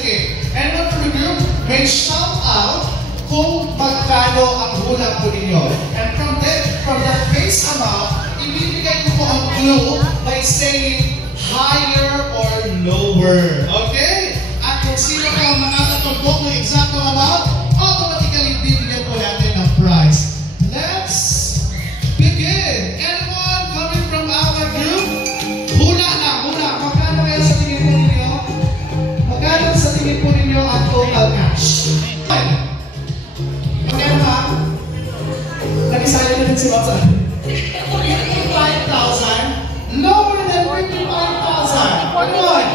game. Anyone from the group may shout out kung magkano ang hula po ninyo. And from that base amount, ibibigay ko po ang clue by saying higher or lower. Okay? At kung sino ka ang makakatumbok ng exact amount, automatically bibigyan po natin ng prize. Let's begin. Anyone coming from our group? Hula na, hula. Magkano kaya sa tingin po ninyo? Magkano sa tingin po ninyo ang total cash? Magkano ba? Nag-isali na din si Watson. 55,000. Lower than 55,000. Anyone?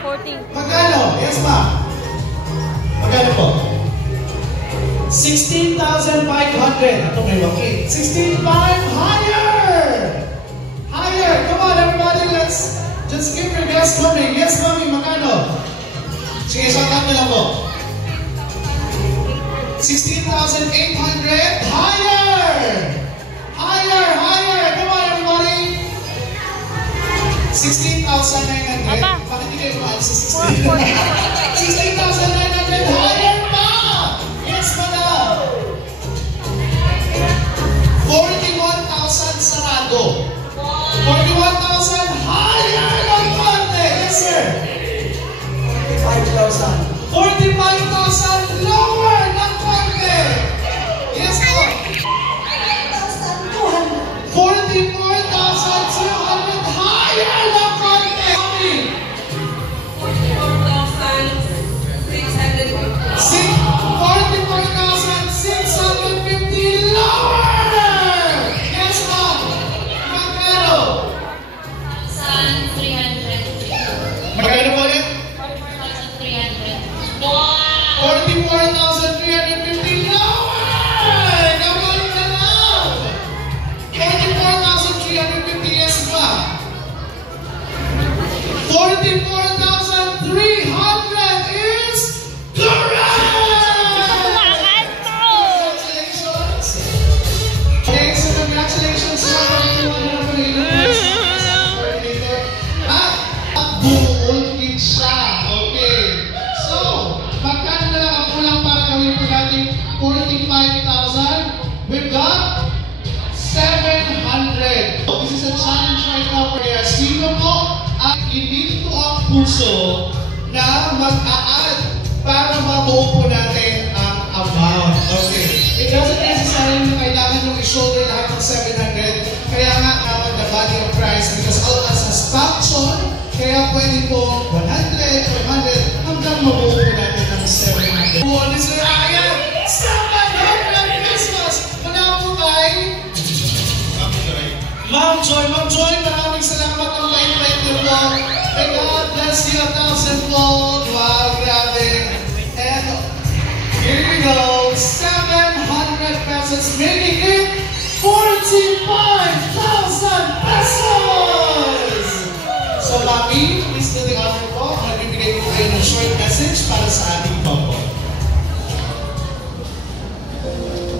14. Magkano? Yes, ma'am. Magkano po? 16,500. Ito may wakit. 16,500. Higher! Higher! Come on, everybody. Let's just keep your guests coming. Yes, mami. Magkano? Sige, shoutout na lang po. 16,800. Higher! Higher! Higher! Come on, everybody. 16,900. Bakit hindi kayo maalis sa 16,900? 16,900. Higher pa! Yes, madam. 41,000 sarado. 41,000 higher ng konti. Yes, sir. 45,000. 45,000 lower ng konti. Yes, po. 44,200 higher ng konti. 44,650 lower! Yes, ma'am. Magkano? 300. Magkano po ulit? 44,300. 44,350 lower! Gabalik na lang! 44,350, yes, ma'am. 44,300 is correct! Okay, so congratulations sa everyone na coordinator. At buong kit siya. Okay. So, magkano na lang ang kulang para gawin po natin 45,000? We've got 700. This is a challenge right now for you. Sino po ang hindi po ang puso na mag-a-add para mabuo po natin ang amount? Okay. It doesn't necessarily na kailangan yung i-shoulder lahat ng 700. Kaya nga naman the body of Christ because all us has function. Kaya pwede po 100, 200 hanggang mabuo po natin ang 700. Buwan ni Sir Ryan! Merry Christmas! Muna po kay Ma'am Joy. Ma'am Joy, maraming salamat ang bait-bait niyo po. May God bless you 1,000-fold. Wow, grabe. And here we go. 700 pesos, making it 45,000 pesos! So, Mami, please do the honor po. Nagbibigay ko kayo ng short message para sa ating pampo.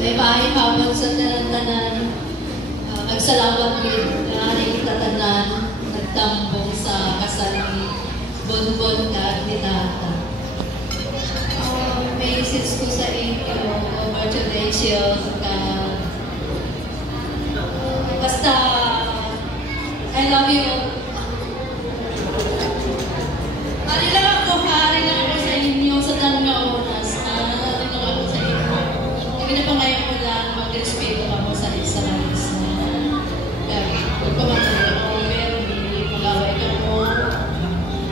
May bahay habang sa tanan-tanan. Nagsalamat din na aring tatanan. Nagtambong sa kasal ni Bonbon ka ni Tata. Message ko sa inyo, congratulations ka. Basta, I love you. Hari lang ako sa inyo sa tanong oras. Ano ako sa inyo. Hindi na pa ngayon ko lang mag-respeto ako sa isa-isa. Kung pamatuloy ako, meron hindi magaway ka mo.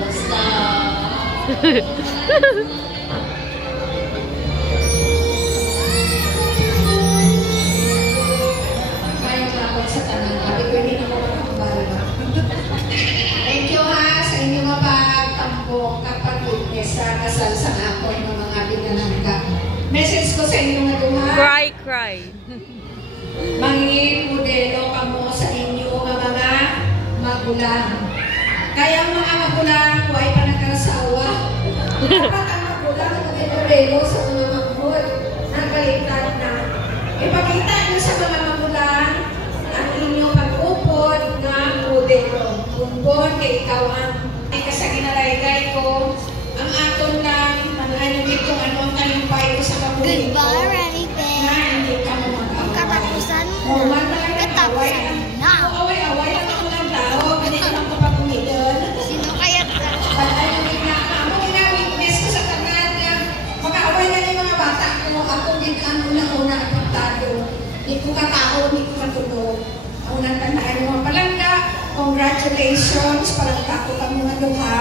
Basta. Sa tanan, sabi ko hindi naman makakabala. Thank you ha sa inyong mga pagtampok kapatid sa kasal sa ako ng mga binanangka. Message ko sa inyo nga duha. Cry. Manging modelo kamo sa inyo nga mga magulang. Kaya ang mga magulang, huwag pa nagkarasawa. Dapat ang magulang maging modelo sa mga magmul. Nagalitan na. Ipakita nyo sa mga magulang ang inyong pag-upod na modelo. Kung kay ikaw ang sa ginalaygay ko, ang aton lang congratulations, parang tako kami mga duha.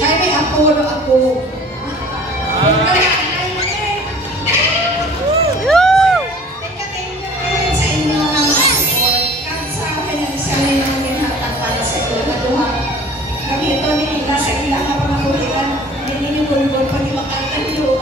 Kaya may apo, no ako. Sa inyo ang support. Kahit sa akin ang isa na yung ginhatag para sa inyo na duha. Kami ito, nila sa ilang na pamagulian. Hindi niyo gulgol pag imakatan nyo.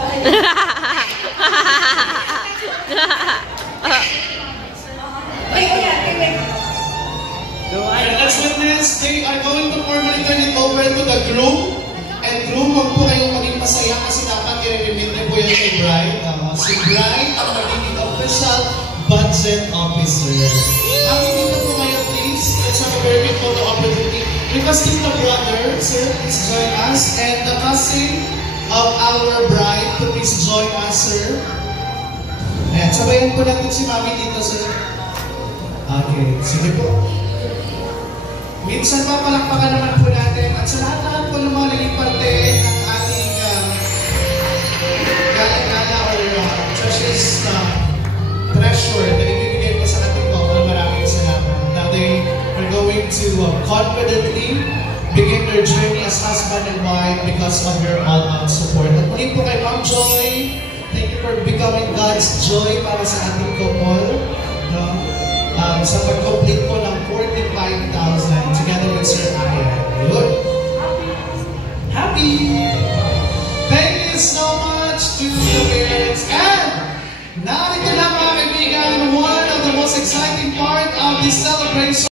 And let's witness, they are going to formally turn it over to the groom. And groom, huwag po kayong maging masaya kasi dapat i-remit niyo po yan kay Bride. Si Bride ang magiging official budget officer. Dito po ngayon, please. Let's have a very big photo opportunity. Requesting the brother, sir, please join us. And the cousin of our bride, please join us, sir. Ayan, sabayan po natin si Mami dito, sir. Okay, sige po. Minsan pa palakpakan naman po natin at sa lahat-lahat po ng mga naging parte ng ating gala-gala or precious treasure na ibibigay po sa ating couple. Maraming salamat. Now they are going to confidently begin their journey as husband and wife because of your all-out support. At muli po kay Ma'am Joy, thank you for becoming God's joy para sa ating couple. No? Sa pag-complete po ng 45,000 together with Sir Ayan. Good. Happy!